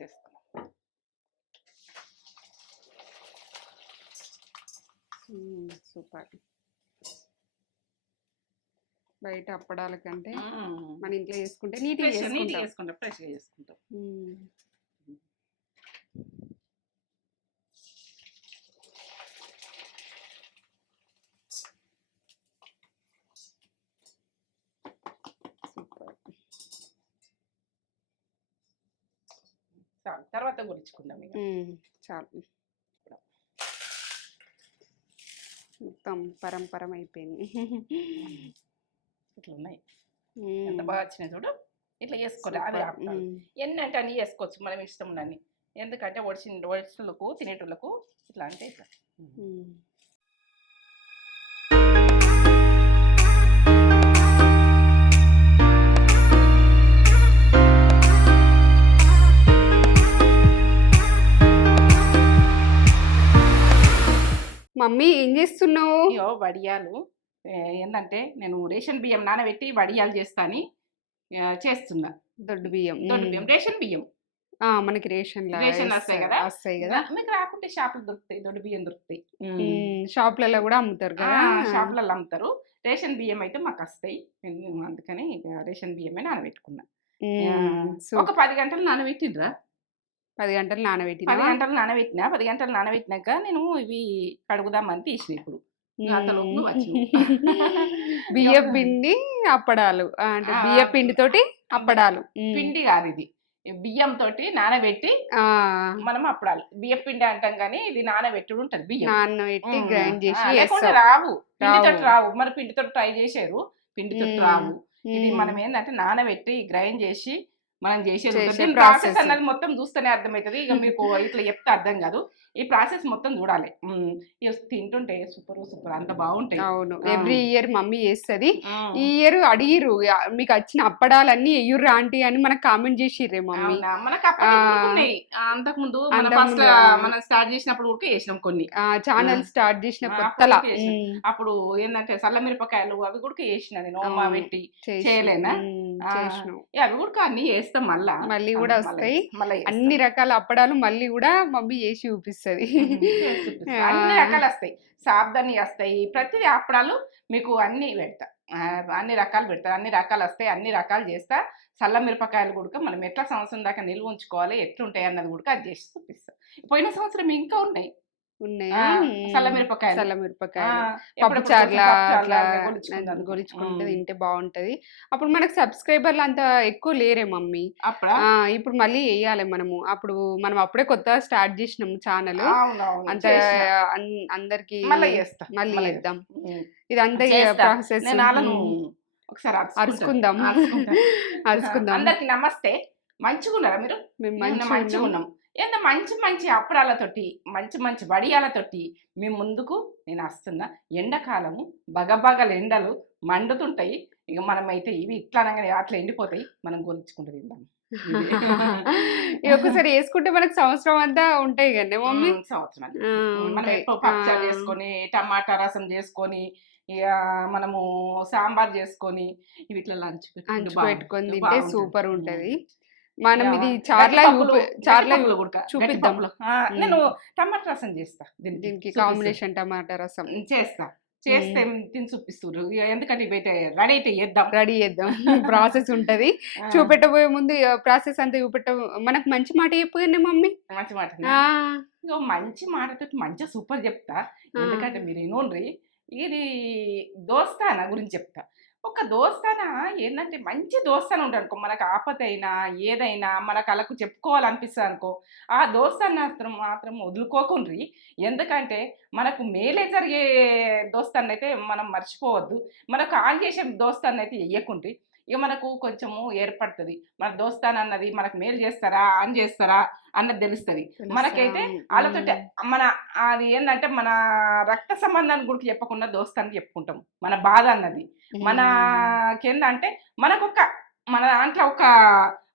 పెట్టేసుకున్నాం. సూపర్. బయట అప్పడాల కంటే మన ఇంట్లో చేసుకుంటే నీట్గా చేసుకుంటాం, ఫ్రెష్గా చేసుకుంటాం. చాలు, తర్వాత గురించుకుందాం. చాలు, మొత్తం పరంపరం అయిపోయింది. ఇట్లా ఉన్నాయి, ఎంత బాగా వచ్చినాయి చూడు. ఇట్లా చేసుకోవాలి. అవి ఎన్ని అంటే అన్ని చేసుకోవచ్చు, మనం ఇష్టం ఉన్నన్ని. ఎందుకంటే ఒడిసిలకు తినేటోళ్ళకు ఇట్లా అంటే ఇట్లా. మమ్మీ ఏం చేస్తున్నావు? అయ్యో వడియాలు ఏంటంటే నేను రేషన్ బియ్యం నానబెట్టి వడియాలు చేస్తాను చేస్తున్నా. దొడ్డు బియ్యం రేషన్ బియ్యం మనకి రేషన్ వస్తాయి కదా. మీకు రాకుంటే షాపులు దొరుకుతాయి, దొడ్డు బియ్యం దొరుకుతాయి. షాపులలో కూడా అమ్ముతారు కదా, షాపులలో అమ్ముతారు. రేషన్ బియ్యం అయితే మాకు వస్తాయి, అందుకని రేషన్ బియ్యమే నానబెట్టుకున్నా. ఒక 10 గంటలు నానబెట్టిండ్రా. 10 గంటలు నానబెట్టిన 10 గంటలు నానబెట్టినా. 10 గంటలు నానబెట్టినాక నేను ఇవి కడుగుదామని తీసిన. ఇప్పుడు బియ్య పిండి అప్పడాలు అంటే బియ్య పిండితోటి అప్పడాలు. పిండి కాదు ఇది, బియ్యం తోటి నానబెట్టి మనం అప్పడాలు. బియ్య పిండి అంటాం కానీ ఇది నానబెట్టుడు ఉంటది. బియ్యం నానబెట్టి గ్రైండ్ చేసి రావు, పిండితోటి రావు. మరి పిండితోటి ట్రై చేశారు, పిండితోటి రావు. ఇది మనం ఏంటంటే నానబెట్టి గ్రైండ్ చేసి మనం చేసేది. ప్రాసెస్ అన్నది మొత్తం చూస్తేనే అర్థమవుతుంది. ఇక మీకు ఇట్లా చెప్తే అర్థం కాదు, ఈ ప్రాసెస్ మొత్తం చూడాలి. తింటుంటే సూపర్ సూపర్, అంత బాగుంటాయి. అవును, ఎవ్రీ ఇయర్ మమ్మీ చేస్తుంది. ఈ ఇయర్ అడిగిరు మీకు వచ్చిన అప్పడాలన్నీ ఎయ్యుర్రా ఆంటీ అని మనకు కామెంట్ చేసిర్రే మమ్మీ. మనకు అంతకు ముందు మనం స్టార్ట్ చేసినప్పుడు కూడా చేసినాం కొన్ని. ఛానల్ స్టార్ట్ చేసిన కొత్తలా అప్పుడు ఏంటంటే సల్ల మిరపకాయలు అవి కూడా చేసిన నేను అమ్మ పెట్టి చేయలేనా. అవి కూడా అన్ని చేస్తాం, మళ్ళీ కూడా వస్తాయి. అన్ని రకాల అప్పడాలు మళ్ళీ కూడా మమ్మీ చేసి చూపిస్తుంది. అన్ని రకాలు వస్తాయి, సాబ్దాని వస్తాయి, ప్రతి అప్పడాలు మీకు అన్ని పెడతా. అన్ని రకాలు పెడతారు, అన్ని రకాలు వస్తాయి, అన్ని రకాలు చేస్తా. చల్ల మిరపకాయలు కూడా మనం ఎట్లా సంవత్సరం దాకా నిల్వ ఉంచుకోవాలి, ఎట్లుంటాయి అన్నది కూడా అది చేసి చూపిస్తా. పోయిన సంవత్సరం ఇంకా ఉన్నాయి చల్ల మిరపకాయలు, పప్పు చార్లా గొలుచుకుంటే తింటే బాగుంటది. అప్పుడు మనకు సబ్స్క్రైబర్లు అంత ఎక్కువ లేరే మమ్మీ. ఇప్పుడు మళ్ళీ వేయాలి మనము. అప్పుడే కొత్తగా స్టార్ట్ చేసినాము ఛానల్. అంత అందరికి మళ్ళీ వేద్దాం. ఇదంతా ప్రాసెస్. ఒకసారి అరుచుకుందాం. అందరికి నమస్తే. మంచిగా ఉన్నారా మీరు? మంచిగా ఉన్నాం. ఏందో మంచి మంచి అప్పడాలతోటి, మంచి మంచి వడియాలతోటి మీ ముందుకు నేను వస్తున్నా. ఎండాకాలము బగబగల ఎండలు మండుతుంటాయి. ఇక మనమైతే ఇవి ఇట్లా అనగానే అట్లా ఎండిపోతాయి, మనం గొలుచుకుంటూ తిందాం. ఒకసారి వేసుకుంటే మనకు సంవత్సరం అంతా ఉంటాయి కదా మమ్మీ. సంవత్సరం మనం పచ్చడి చేసుకొని, టమాటా రసం చేసుకొని, ఇక మనము సాంబార్ చేసుకొని ఇవి ఇట్లా లంచ్ పెట్టుకొని తింటే సూపర్ ఉంటది. మనం ఇది చార్లా చూపిద్దాం. నేను టమాటా రసం చేస్తా, దీనికి కాంబినేషన్ టమాటా రసం చేస్తే తిని చూపిస్తారు. ఎందుకంటే రెడీ చేద్దాం. ప్రాసెస్ ఉంటది, చూపెట్టబోయే ముందు ప్రాసెస్ అంతా మనకు మంచి మాట చెప్పగానే మమ్మీ. మంచి మాట, మంచి మాటతో మంచిగా సూపర్ చెప్తా. ఎందుకంటే మీరు ఏనోండ్రి, ఇది దోస్తానా గురించి చెప్తా. ఒక దోస్తాన ఏంటంటే మంచి దోస్తాన ఉంటాడు అనుకో, మనకు ఆపదైనా ఏదైనా మన కళకు చెప్పుకోవాలనిపిస్తుంది అనుకో, ఆ దోస్తాన్ని మాత్రం వదులుకోకుండ్రి. ఎందుకంటే మనకు మేలే జరిగే దోస్తాన్ని అయితే మనం మర్చిపోవద్దు, మనకు ఆన్ చేసే దోస్తాన్ని అయితే వెయ్యకుండ్రి. ఇక మనకు కొంచెము ఏర్పడుతుంది, మన దోస్తాన్ అన్నది మనకు మేలు చేస్తారా ఆన్ చేస్తారా అన్నది తెలుస్తుంది. మనకైతే వాళ్ళతో అది ఏంటంటే మన రక్త సంబంధాన్ని కూడా చెప్పకుండా దోస్తాన్ని చెప్పుకుంటాం. మన బాధ అన్నది మనకేందంటే మన దాంట్లో ఒక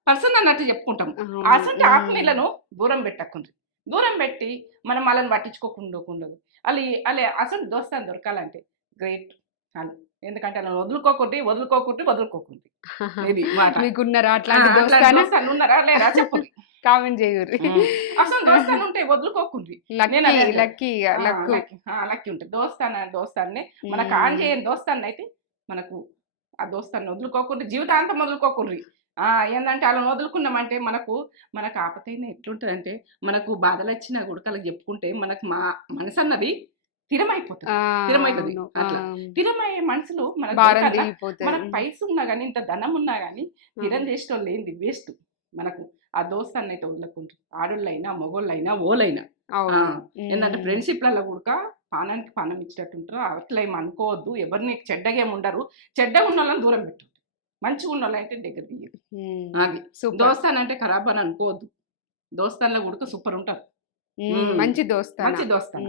పర్సన్ అన్నట్టు చెప్పుకుంటాం. అసలు ఆత్మీయులను దూరం పెట్టకుండ్రి. దూరం పెట్టి మనం వాళ్ళని పట్టించుకోకుండా అలా అసలు దోస్తాన్ని దొరకాలంటే గ్రేట్ చాలు. ఎందుకంటే అలా వదులుకోకుంటే మీకున్నారా అట్లాంటి ఉన్నారా లేరా చెప్పండి. కామెంట్ చేయుర్రి. అసలు దోస్తాను ఉంటే వదులుకోకుండ్రి. నేను లక్కీ అదే లక్కీ లక్కు. లక్కీ ఉంటుంది. దోస్తాన్ని మనకు ఆన్ చేయని దోస్తాన్ని అయితే మనకు ఆ దోస్తాన్ని వదులుకోకుండా జీవితాంతం వదులుకోకుండ్రి. ఏందంటే అలా వదులుకున్నామంటే మనకు ఆపదైనా ఎట్లుంటదంటే మనకు బాధలొచ్చినా గుడకలకు చెప్పుకుంటే మనకు మనసు అన్నది స్థిరమైపోతది. స్థిరమైతది. అవును. అట్లా. స్థిరమయ్యే మనుషులు మనకు భారం దొరకన్నా దిగిపోతది. మనకు పైసున్నా గానీ, ఇంత ధనం ఉన్నా గానీ, స్థిరం చేసేటోళ్ళు లేనిది వేస్ట్. మనకు ఆ దోస్తాన్నయితే వదలకుండ్రి. ఆడోళ్ళైనా, మగోళ్ళైనా, ఓలైనా. అవును. ఏందంటే ఫ్రెండ్‌షిప్‌లలో గూడక పానానికి పానం ఇచ్చేటట్టుంటారు. అట్లా ఏమి అనుకోవద్దు. ఎవరిని చెడ్డగా ఏమి ఉండరు. చెడ్డగా ఉన్నోళ్ళని దూరం పెట్టండి. మంచిగా ఉన్నోళ్ళనైతే దగ్గర తీయండి. అది. సూపర్. దోస్తానంటే ఖరాబ్ అని అనుకోవద్దు. దోస్తాన్లో గూడక సూపర్ ఉంటారు. మంచి దోస్తానా. మంచి దోస్తాన.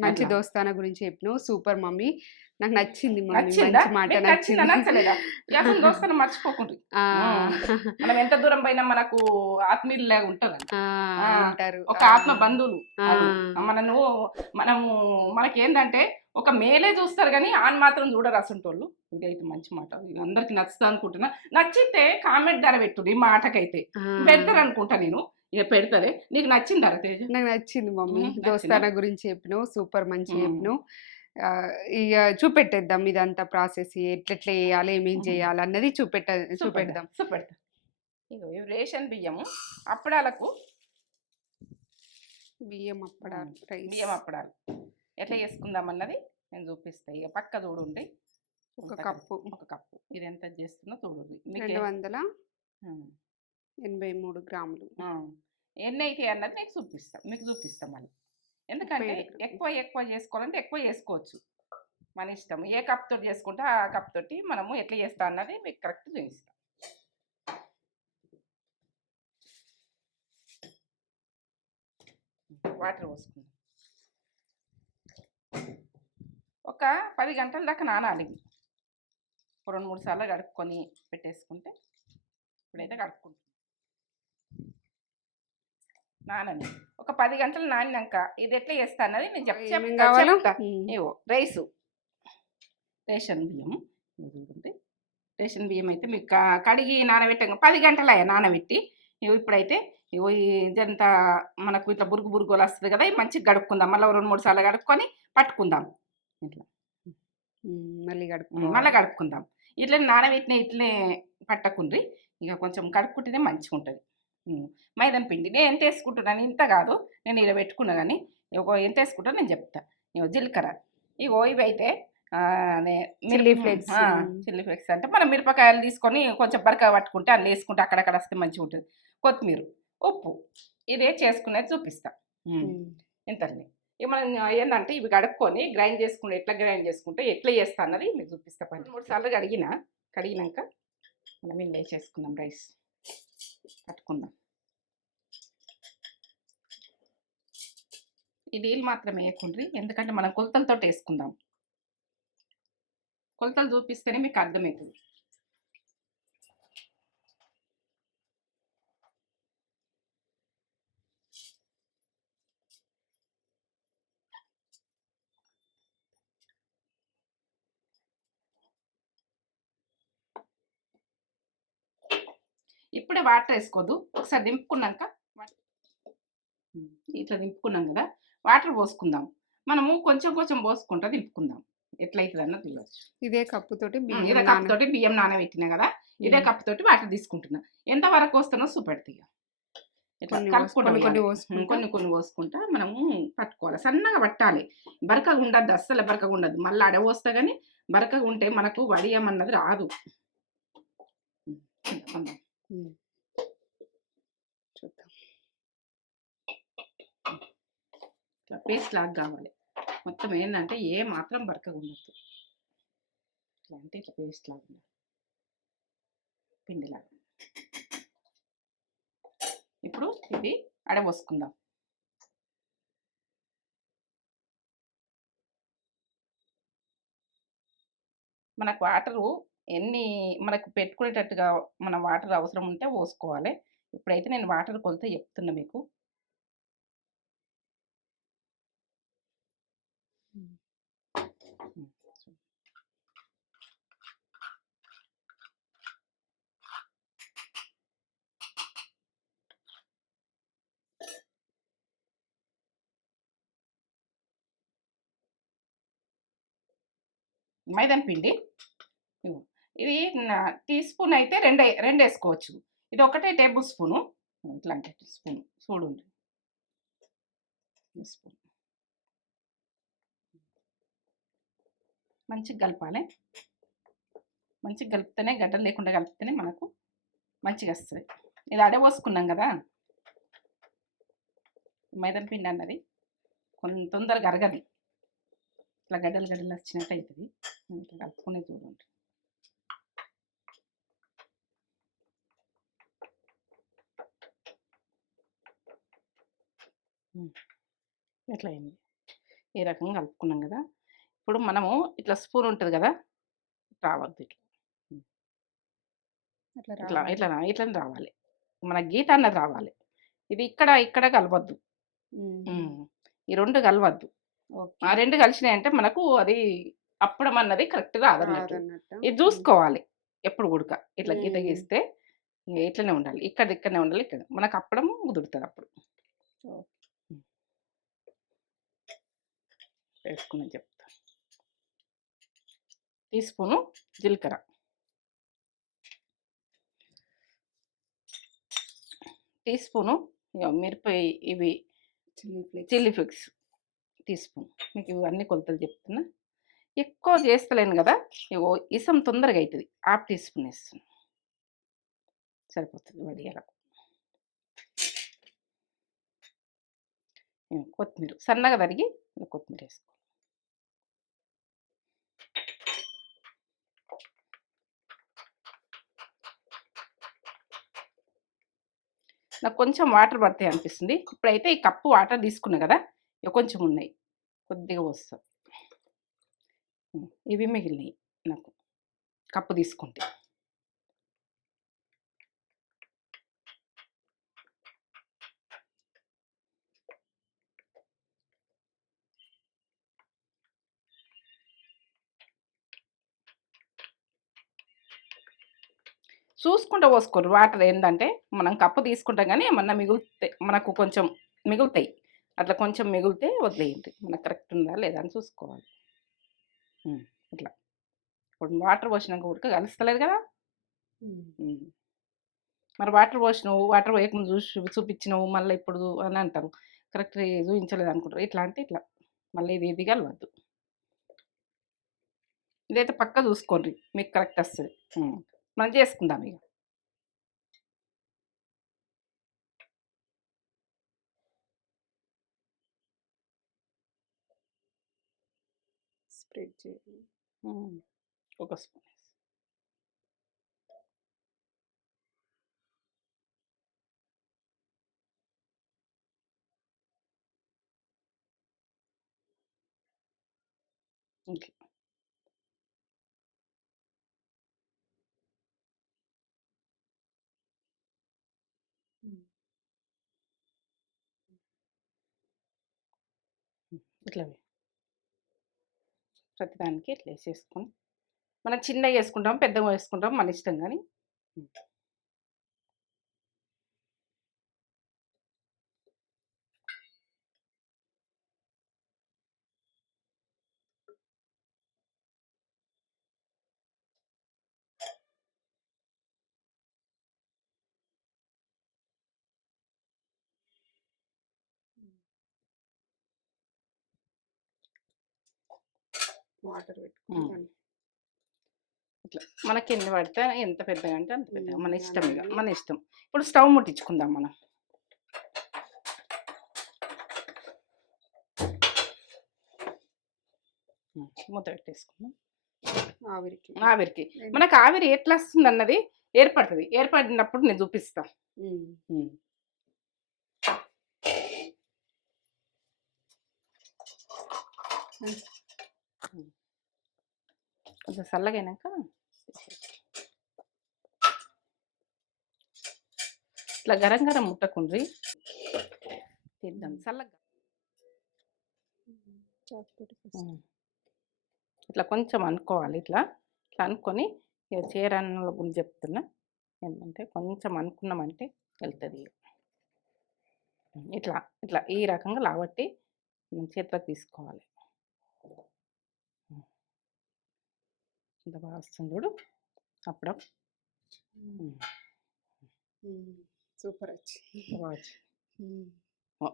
మంచి అట్లా. దోస్తానా గురించి చెప్పినావు. Super mummy. నాకు నచ్చింది మమ్మీ. నచ్చిందా? మంచి మాట మీకు నచ్చిందా? నచ్చింది. నచ్చలేదా? అసలు దోస్తాను మర్చిపోకుండ్రి. ఆ! మనం ఎంత దూరం పోయినా మనకు ఆత్మీయుల్లాగా ఉంటారండి. ఉంటారు. ఒక ఆత్మ బంధువులు. మనము మనకేందంటే ఒక మేలే చూస్తారు గానీ ఆన్ మాత్రం చూడరు అసంటోళ్ళు. ఇదైతే మంచి మాట. ఇది అందరికి నచ్చుతా అనుకుంటున్నా. నచ్చితే కామెంట్ ధర పెట్టుర్రి ఈ మాటకైతే. పెడతారు అనుకుంటా నేను. ఇక పెడతలే. నీకు నచ్చిందా తేజ? నాకు నచ్చింది మమ్మీ. నచ్చిందా? దోస్తానా గురించి చెప్పినావు. సూపర్ మంచిగా చెప్పినావు. ఇక చూపెట్టేద్దాం ఇదంతా ప్రాసెస్ ఎట్లెట్లా చేయాలి, ఏమేం చేయాలి అన్నది చూపెడదాం. చూపెడతా. ఇగో ఇవి రేషన్ బియ్యము అప్పడాలకు బియ్యం అప్పడాలు రైస్. బియ్యం అప్పడాలు ఎట్లా చేసుకుందాం అన్నది నేను చూపిస్తా. ఇక పక్క చూడండి. ఒక కప్పు. ఇది ఎంత చేస్తున్నా చూడండి. 283 గ్రాములు. ఎన్ని అయితే అన్నది మీకు చూపిస్తా మళ్ళీ. ఎందుకంటే ఎక్కువ చేసుకోవాలంటే ఎక్కువ చేసుకోవచ్చు. మన ఇష్టం. ఏ కప్ తోటి చేసుకుంటే ఆ కప్ తోటి మనము ఎట్లా చేస్తా అన్నది మీకు కరెక్ట్ చూపిస్తాం. వాటర్ పోసుకుందాం. ఒక 10 గంటల దాకా నానాలి. 2-3 సార్లు కడుక్కొని పెట్టేసుకుంటే ఇప్పుడైతే కడుక్కుంటాం. నానని ఒక 10 గంటలు నానినాక ఇది ఎట్లా చేస్తా అన్నది నేను చెప్తా. ఏవో రేషన్ బియ్యం రేషన్ బియ్యం అయితే మీకు కడిగి నానబెట్టాక 10 గంటలయ్యా నానబెట్టి ఇప్పుడైతే ఇదంతా మనకు ఇట్లా బురుగులు వస్తుంది కదా, ఇవి మంచిగా గడుపుకుందాం. మళ్ళీ 2-3 సార్లు కడుక్కొని పట్టుకుందాం. ఇట్లా మళ్ళీ కడుక్కుందాం. ఇట్లా నానబెట్టిన ఇట్లే పట్టకుండ్రి. ఇక కొంచెం కడుక్కుంటేనే మంచిగా ఉంటుంది. మైదాన పిండి నేను ఎంత వేసుకుంటున్నాను ఇంత కాదు, నేను ఇలా పెట్టుకున్నా కానీ ఎంత వేసుకుంటాను నేను చెప్తా. జీలకర్ర ఇవి అయితే చిల్లీ ఫ్లేక్స్ అంటే మనం మిరపకాయలు తీసుకొని కొంచెం బరక పట్టుకుంటే అందులో వేసుకుంటే అక్కడక్కడ వస్తే మంచిగా ఉంటుంది. కొత్తిమీర, ఉప్పు ఇదే చేసుకునేది చూపిస్తా. ఇంతని ఇక మనం ఏంటంటే ఇవి కడుక్కొని ఎట్లా గ్రైండ్ చేసుకుంటే ఎట్లా చేస్తా అన్నది మీకు చూపిస్తా. 2-3 సార్లు కడిగినాక మనం ఇలా వేసేసుకుందాం. రైస్ కట్టుకుందాం. ఈ నీళ్ళు మాత్రమే వేయకుండ్రి, ఎందుకంటే మనం కొలతలతో వేసుకుందాం. కొలతలు చూపిస్తేనే మీకు అర్థమవుతుంది. ఇప్పుడే వాటర్ వేసుకోవద్దు. ఒకసారి దింపుకున్నాక ఇట్లా దింపుకున్నాం కదా, వాటర్ పోసుకుందాం. మనము కొంచెం పోసుకుంటా దింపుకుందాం. ఎట్లయితుంది అన్నది చూడవచ్చు. ఇదే కప్పుతోటి బియ్యం నానబెట్టినా కదా, ఇదే కప్పుతోటి వాటర్ తీసుకుంటున్నా. ఎంత వరకు వస్తానో చూపెడతాయి. ఇట్లా కొన్ని పోసుకుంటా మనము పట్టుకోవాలి. సన్నగా పట్టాలి. బరకగా ఉండద్దు, అస్సలు బరకగా ఉండద్దు. మళ్ళీ అడవి వస్తా కానీ బరకగా ఉంటే మనకు వడియమన్నది రాదు. చూద్దాం. ఇట్లా పేస్ట్ లాగా కావాలి. మొత్తం ఏంటంటే ఏ మాత్రం బరకగా ఉండద్దు. ఇట్లా అంటే ఇట్లా పేస్ట్ లాగా ఉండాలి, పిండిలాగా. ఇప్పుడు ఇది అడబోసుకుందాం. మనకు వాటరు మనకు పెట్టుకునేటట్టుగా మన వాటర్ అవసరం ఉంటే పోసుకోవాలి. ఇప్పుడైతే నేను వాటర్ కొలితే చెప్తున్నా మీకు. మైదాన పిండి. ఇగో ఇది టీ స్పూన్ అయితే రెండు వేసుకోవచ్చు. ఇది ఒకటే టేబుల్ స్పూను. ఇట్లాంటి స్పూన్ చూడండి. స్పూన్ మంచిగా కలపాలి. మంచిగా కలిపితేనే, గడ్డలు లేకుండా కలిపితేనే మనకు మంచిగా వస్తుంది. ఇది అడపోసుకున్నాం కదా, మైదాన పిండి అన్నది కొంచెం తొందరగా అరగది. ఇట్లా గడ్డలు గడ్డలు వచ్చినట్టు అవుతుంది. ఇట్లా కలుపుకునే చూడండి. ఎట్లా అయింది? ఈ రకంగా కలుపుకున్నాం కదా. ఇప్పుడు మనము ఇట్లా స్పూన్ ఉంటుంది కదా, రావద్దు ఇట్లా ఇట్లా ఇట్లా ఇట్లని రావాలి. మన గీత అన్నది రావాలి. ఇది ఇక్కడ కలవద్దు. ఈ రెండు కలవద్దు. ఆ రెండు కలిసినాయంటే మనకు అది అప్పడం అన్నది కరెక్ట్గా రాదన్నట్టు. ఇది చూసుకోవాలి ఎప్పుడు ఉడక. ఇట్లా గీత గీస్తే ఇట్లనే ఉండాలి. ఇక్కడనే ఉండాలి. ఇక్కడ మనకు అప్పడం కుదురుతుంది. అప్పుడు వేసుకుని చెప్తా. టీ స్పూను జీలకర్ర, టీ స్పూను మిరపకాయ ఇవి చిల్లీ ఫ్లేక్స్ టీ స్పూన్. మీకు ఇవన్నీ కొలతలు చెప్తున్నా. ఎక్కువ చేస్తలేను కదా, ఇగో ఇసం తొందరగా అవుతుంది. హాఫ్ టీ స్పూన్ వేస్తున్నా, సరిపోతుంది వడియాలకు. కొత్తిమీర సన్నగా తరిగి కొత్తిమీర వేసుకో. నాకు కొంచెం వాటర్ పడతాయి అనిపిస్తుంది. ఇప్పుడైతే ఈ కప్పు వాటర్ తీసుకున్నా కదా, ఇక కొంచెం ఉన్నాయి, కొద్దిగా పోస్తాం. ఇవి మిగిలినాయి నాకు కప్పు తీసుకుంటే. చూసుకుంటూ పోసుకోరు వాటర్. ఏంటంటే మనం కప్పు తీసుకుంటాం కానీ ఏమన్నా మిగులుతాయి, మనకు కొంచెం మిగులుతాయి. అట్లా కొంచెం మిగిలితే వదిలేయండి. మనకు కరెక్ట్ ఉందా లేదా అని చూసుకోవాలి. ఇట్లా ఇప్పుడు వాటర్ పోసినాక ఉడక కలుస్తలేదు కదా. మరి వాటర్ పోసినావు, వాటర్ పోయకముందు చూపించినావు, మళ్ళీ ఇప్పుడు అని అంటారు. కరెక్ట్ చూపించలేదు అనుకుంటారు. ఇట్లా అంటే ఇట్లా మళ్ళీ ఇది కలవద్దు. ఇదైతే పక్క చూసుకోండి, మీకు కరెక్ట్ వస్తుంది. మనం చేసుకుందాం ఇక. స్ప్రెడ్ చేయాలి. ఒక స్పూన్ ఇట్లా. ఇట్లా ప్రతిదానికి ఇట్లా వేసేసుకొని మనం చిన్నగా వేసుకుంటాం, పెద్దగా వేసుకుంటాం, మన ఇష్టం. కానీ వాటర్ పెట్టుకుంటాను. ఇట్లా మనకి ఎన్ని పడితే ఎంత పెద్దగా అంటే అంత పెద్దగా, మన ఇష్టం. ఇక మన ఇష్టం. ఇప్పుడు స్టవ్ ముట్టించుకుందాం మనం. మూత పెట్టేసుకుందాం. ఆవిరికి మనకు ఆవిరి ఎట్లా వస్తుంది అన్నది ఏర్పడుతుంది. ఏర్పడినప్పుడు నేను చూపిస్తా. కొంచెం చల్లగైనాక ఇట్లా గరం గరం ముట్టకుండ్రి, తిద్దాం చల్లగా. ఇట్లా కొంచెం అనుకోవాలి. ఇట్లా ఇట్లా అనుకొని చీరన్నుల గురించి చెప్తున్నా. ఏంటంటే కొంచెం అనుకున్నామంటే వెళ్తుంది. ఇట్లా ఇట్లా ఈ రకంగా లాబట్టి మనం చేతిలోకి తీసుకోవాలి. ఇంత బాగా వస్తుంది చూడు అప్పుడు సూపర్ వచ్చి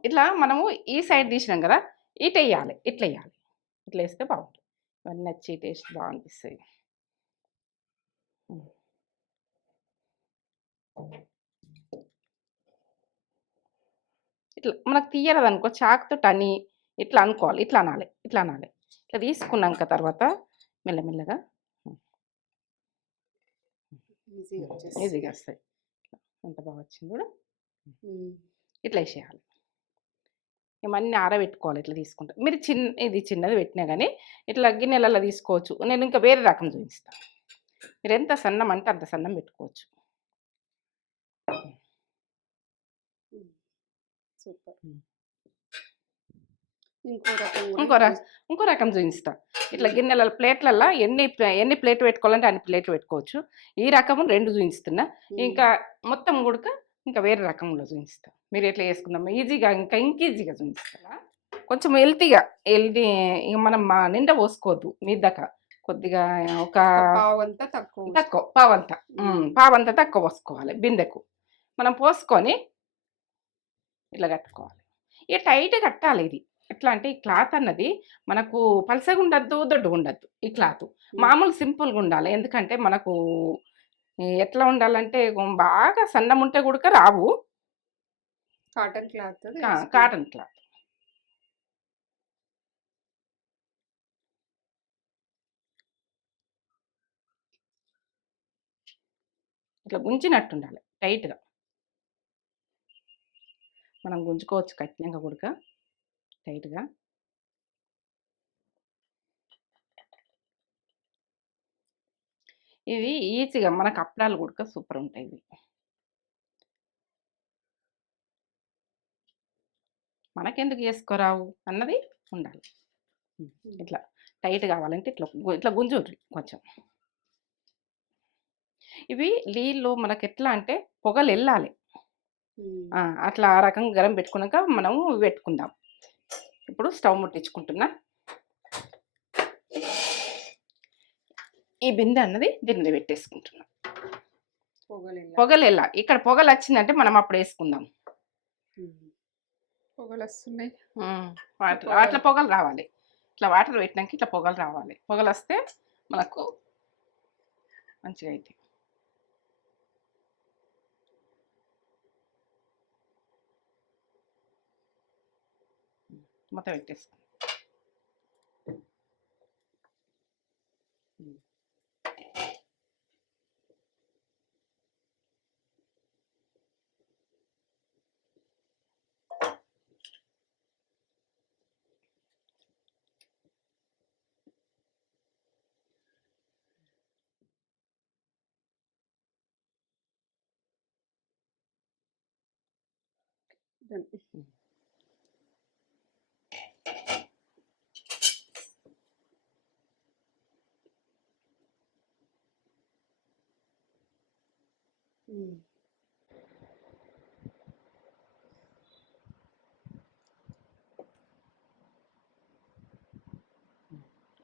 ఇట్లా మనము ఈ సైడ్ తీసినాం కదా ఇటు వేయాలి ఇట్లా వేయాలి ఇట్లా వేస్తే బాగుంటుంది ఇవన్నీ నచ్చి టేస్ట్ బాగా అనిపిస్తుంది ఇట్లా మనకు తీయలేదు అనుకో చాకుతో అని ఇట్లా అనుకోవాలి ఇట్లా అనాలి ఇట్లా అనాలి ఇట్లా తీసుకున్నాక తర్వాత మెల్లమెల్లగా ఈజీగా వస్తాయి ఎంత బాగా వచ్చింది కూడా ఇట్లా వేసేయాలి ఇవన్నీ ఆరబెట్టుకోవాలి ఇట్లా తీసుకుంటా మీరు ఇది చిన్నది పెట్టినా కానీ ఇట్లా గిన్నెలలో తీసుకోవచ్చు నేను ఇంకా వేరే రకం చూపిస్తాను మీరు ఎంత సన్నం అంటే అంత సన్నం పెట్టుకోవచ్చు సూపర్ ఇంకో రకం చూపిస్తా ఇట్లా గిన్నెల ప్లేట్లల్లో ఎన్ని ప్లేట్ పెట్టుకోవాలంటే అన్ని ప్లేట్లు పెట్టుకోవచ్చు ఈ రకము 2 చూపిస్తున్నా ఇంకా మొత్తం కూడా ఇంకా వేరే రకంలో చూపిస్తా మీరు ఎట్లా చేసుకుందాం ఈజీగా ఇంకా ఈజీగా చూపిస్తా కొంచెం హెల్తీ ఇక మనం నిండా పోసుకోవద్దు మీ దాకా కొద్దిగా ఒక తక్కువ పావంతా తక్కువ పోసుకోవాలి బిందెకు మనం పోసుకొని ఇట్లా కట్టుకోవాలి ఇక టైట్ కట్టాలి ఇది ఎట్లా అంటే ఈ క్లాత్ అన్నది మనకు పలసగా ఉండద్దు దొడ్డుగా ఉండద్దు ఈ క్లాత్ మామూలు సింపుల్గా ఉండాలి ఎందుకంటే మనకు ఎట్లా ఉండాలంటే బాగా సన్నం ఉంటే కూడా రావు కాటన్ క్లాత్ ఇట్లా గుంజినట్టు ఉండాలి టైట్గా మనం గుంజుకోవచ్చు కట్టినాక కూడా టైట్గా ఇది ఈజీగా మనకు అప్పడాలు కూడా సూపర్ ఉంటాయి ఇవి మనకెందుకు చేసుకోరావు అన్నది ఉండాలి ఇట్లా టైట్ కావాలంటే ఇట్లా గుంజుర్రి కొంచెం ఇవి నీళ్ళు మనకి ఎట్లా అంటే పొగలు వెళ్ళాలి అట్లా ఆ రకంగా గరం పెట్టుకున్నాక మనము పెట్టుకుందాం ఇప్పుడు స్టవ్ ముట్టించుకుంటున్నా ఈ బిందె అన్నది దీని మీద పెట్టేసుకుంటున్నా పొగలు వెళ్ళా ఇక్కడ పొగలు వచ్చిందంటే మనం అప్పుడు వేసుకుందాం పొగలు వస్తున్నాయి అట్లా పొగలు రావాలి ఇట్లా వాటర్ పెట్టినాక ఇట్లా పొగలు రావాలి పొగలు వస్తే మనకు మంచిగా అయితే మొత్తం పెట్టేస్తాం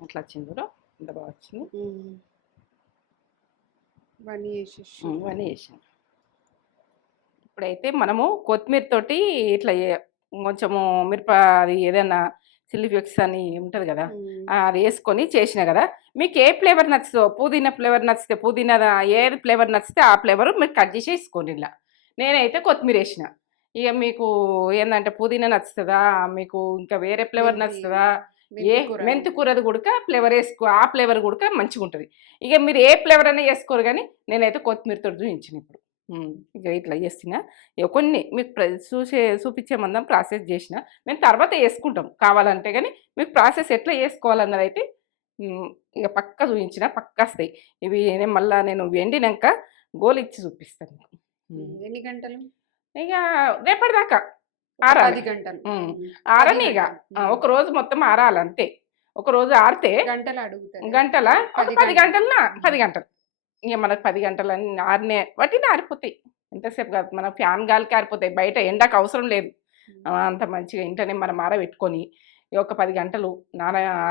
అట్లా వచ్చింది కూడా ఇంత బాగా వచ్చింది ఇవన్నీ వేసాం ఇప్పుడైతే మనము కొత్తిమీర తోటి ఇట్లా కొంచెము మిరప అది ఏదైనా చిల్లీ ఫ్లేక్స్ అని ఉంటుంది కదా అది వేసుకొని చేసిన కదా మీకు ఏ ఫ్లేవర్ నచ్చుతో పుదీనా ఫ్లేవర్ నచ్చితే పుదీనా ఏ ఫ్లేవర్ నచ్చితే ఆ ఫ్లేవర్ మీరు కట్ చేసి వేసుకోండి ఇలా నేనైతే కొత్తిమీర వేసిన ఇక మీకు ఏంటంటే పుదీనా నచ్చుతుందా మీకు ఇంకా వేరే ఫ్లేవర్ నచ్చుతుందా మెంతి కూరది కూడా ఫ్లేవర్ వేసుకో ఆ ఫ్లేవర్ కూడా మంచిగా ఉంటుంది ఇక మీరు ఏ ఫ్లేవర్ అయినా వేసుకోరు కానీ నేనైతే కొత్తిమీరతో చూపించిన ఇప్పుడు ఇక ఇట్లా చేసిన ఇక కొన్ని మీకు చూపించే మందం ప్రాసెస్ చేసిన మేము తర్వాత వేసుకుంటాం కావాలంటే కానీ మీకు ప్రాసెస్ ఎట్లా వేసుకోవాలన్నది అయితే ఇక పక్క చూపించిన పక్క వస్తాయి ఇవి మళ్ళీ నేను ఎండినాక గోలు ఇచ్చి చూపిస్తాను ఎన్ని గంటలు ఇక రేపటిదాకా ఆరాలి ఆరని ఇక ఒక రోజు మొత్తం ఆరాలి అంతే ఒక రోజు ఆరితే గంటల 10 గంటలు ఇక మనకు 10 గంటలు ఆరినే వాటిని ఆరిపోతాయి ఎంతసేపు కాదు మన ఫ్యాన్ గాలికి ఆరిపోతాయి బయట ఎండకు అవసరం లేదు అంత మంచిగా ఇంటనే మనం ఆరబెట్టుకొని ఒక 10 గంటలు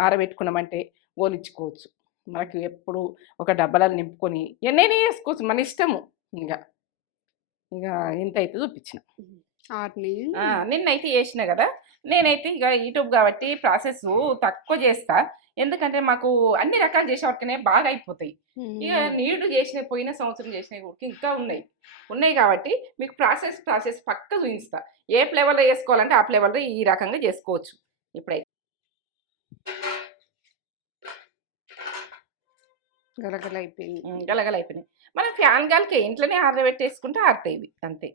ఆరబెట్టుకున్నామంటే గోలిచ్చుకోవచ్చు మనకి ఎప్పుడు ఒక డబ్బాలలో నింపుకొని ఎన్నైనా వేసుకోవచ్చు మన ఇష్టము. ఇక ఇక ఇంత అయితే చూపించిన. ఆటిని నిన్నైతే చేసిన కదా. నేనైతే ఇక యూట్యూబ్ కాబట్టి ప్రాసెస్ తక్కువ చేస్తా. ఎందుకంటే మాకు అన్ని రకాలు చేసే వరకునే బాగా అయిపోతాయి. ఇక నీళ్లు చేసినవి పోయిన సంవత్సరం చేసినవి కూడా ఇంకా ఉన్నాయి కాబట్టి మీకు ప్రాసెస్ పక్క చూపిస్తా. ఏ ఫ్లేవర్లో చేసుకోవాలంటే ఆ ఫ్లేవర్లో ఈ రకంగా చేసుకోవచ్చు. ఇప్పుడైతే గలగల అయిపోయింది. గలగల అయిపోయినాయి. మనం ఫ్యాన్ గాలికి ఇంట్లోనే ఆరబెట్టేసుకుంటే ఆరుతాయి ఇవి అంతే.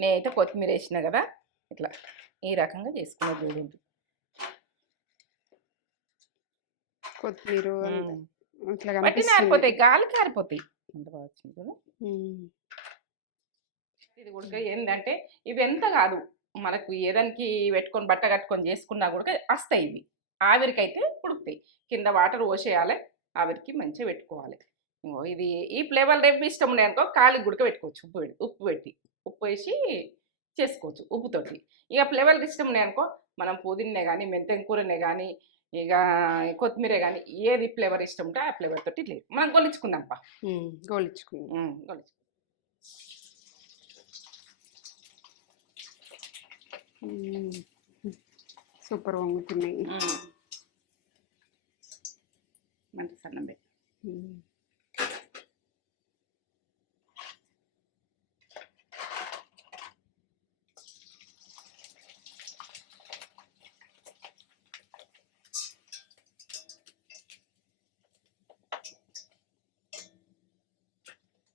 నేనైతే కొత్తిమీర వేసిన కదా, ఇట్లా ఈ రకంగా చేసుకున్నది చూడండి. కొత్తిమీర ఇట్లా వట్టిన ఆరిపోతాయి, గాలికి ఆరిపోతాయి. ఎంత బాగా వచ్చింది కదా. ఇది కూడా ఏంటంటే ఇవి ఎంత కాదు, మనకు ఏదానికి పెట్టుకొని బట్ట కట్టుకొని చేసుకున్నా కూడా వస్తాయి. ఇవి ఆవిరికైతే ఉడుకుతాయి. కింద వాటర్ పోసేయాలి, ఆవిరికి మంచిగా పెట్టుకోవాలి. ఇది ఈ ఫ్లేవర్ రేపు ఇష్టం ఉన్నాయి అనుకో కాలికి గుడక పెట్టుకోవచ్చు. ఉప్పు వేసి చేసుకోవచ్చు ఉప్పుతోటి. ఇక ఫ్లేవర్లు ఇష్టం ఉన్నాయి అనుకో మనం పుదీనే కానీ మెంతం కూరనే కానీ ఇక కొత్తిమీర కానీ ఏది ఫ్లేవర్ ఇష్టం ఉంటే ఆ ఫ్లేవర్ తోటి లేదు మనం గొలిచుకుందాంపా. గొలిచుకుందాం. సూపర్ వంగుతున్నాయి. మంచి సన్నం పెట్టి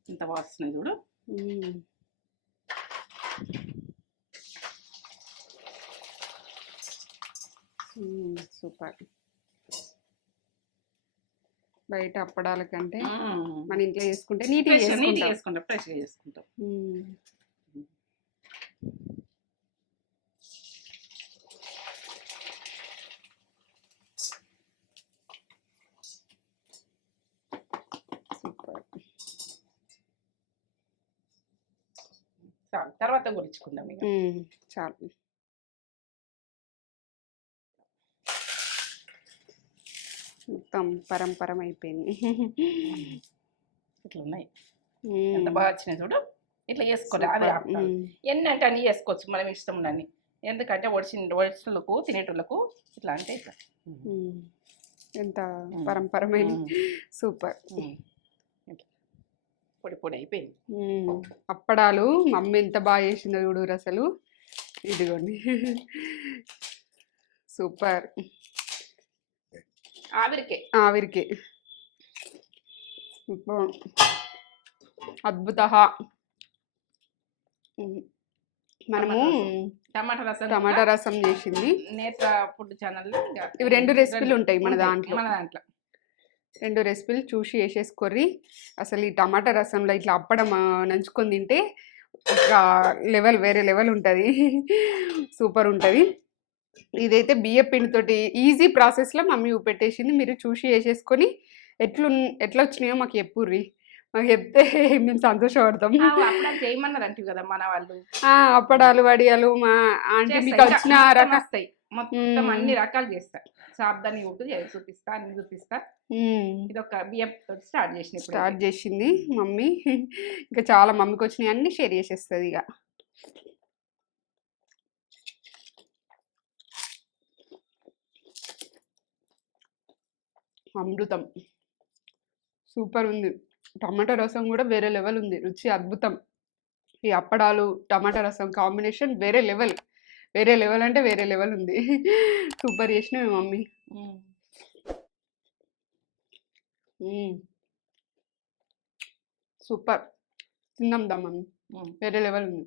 ఇంత వాసన చూడు. సూపర్. బయట అప్పడాల కంటే మన ఇంట్లో చేసుకుంటే నీట్గా చేసుకుంటాం, ఫ్రెష్గా చేసుకుంటాం. చాలు, తర్వాత గురించుకుందాం. ఇక చాలు. మొత్తం పరంపరం అయిపోయింది. ఇట్లా ఉన్నాయి. ఎంత బాగా వచ్చినాయి చూడు. ఇట్లా చేసుకోవాలి. అవి ఎన్ని అంటే అన్ని చేసుకోవచ్చు మనం ఇష్టం ఉన్నన్ని. ఎందుకంటే ఒడిసిలకు తినేటోళ్ళకు ఇట్లా అంటే ఇట్లా ఎంత పరంపరమైన. సూపర్. పొడి పొడి అయిపోయింది. అప్పడాలు మమ్మీ ఎంత బాగా చేసిందో చూడు అసలు. ఇదిగోండి సూపర్. ఆవిరికే అద్భుత. మనము టమాటా రసం చేసింది నేత్ర ఫుడ్ ఛానల్లో. ఇవి 2 రెసిపీలు ఉంటాయి మన దాంట్లో. 2 రెసిపీలు చూసి వేసేసుకోర్రి. అసలు ఈ టమాటా రసంలో ఇట్లా అప్పడం నంచుకొని తింటే ఒక లెవెల్, వేరే లెవెల్ ఉంటుంది. సూపర్ ఉంటుంది. ఇదైతే బియ్య పిండితోటి ఈజీ ప్రాసెస్లో మమ్మీ పెట్టేసింది. మీరు చూసి వేసేసుకొని ఎట్లా వచ్చినాయో మాకు చెప్పుర్రి. మాకు చెప్తే మేము సంతోషపడతాం. చేయమన్నారంటే కదా మన వాళ్ళు. అప్పడాలు వడియాలు మా ఆంటీ మీకు వచ్చిన వస్తాయి మొత్తం అన్ని రకాలు చేస్తా. సాబ్దాని చూపిస్తా, అన్ని చూపిస్తా. ఇది ఒక బియ్యంతో స్టార్ట్ చేసింది మమ్మీ. ఇంకా చాలా మమ్మీకి వచ్చినాయి అన్ని షేర్ చేసేస్తుంది. ఇక అమృతం. సూపర్ ఉంది. టమాటా రసం కూడా వేరే లెవెల్ ఉంది. రుచి అద్భుతం. ఈ అప్పడాలు టమాటా రసం కాంబినేషన్ వేరే లెవెల్. వేరే లెవెల్ అంటే వేరే లెవెల్ ఉంది. సూపర్ చేసినావు మమ్మీ. సూపర్. తిందాం మమ్మీ. వేరే లెవెల్ ఉంది.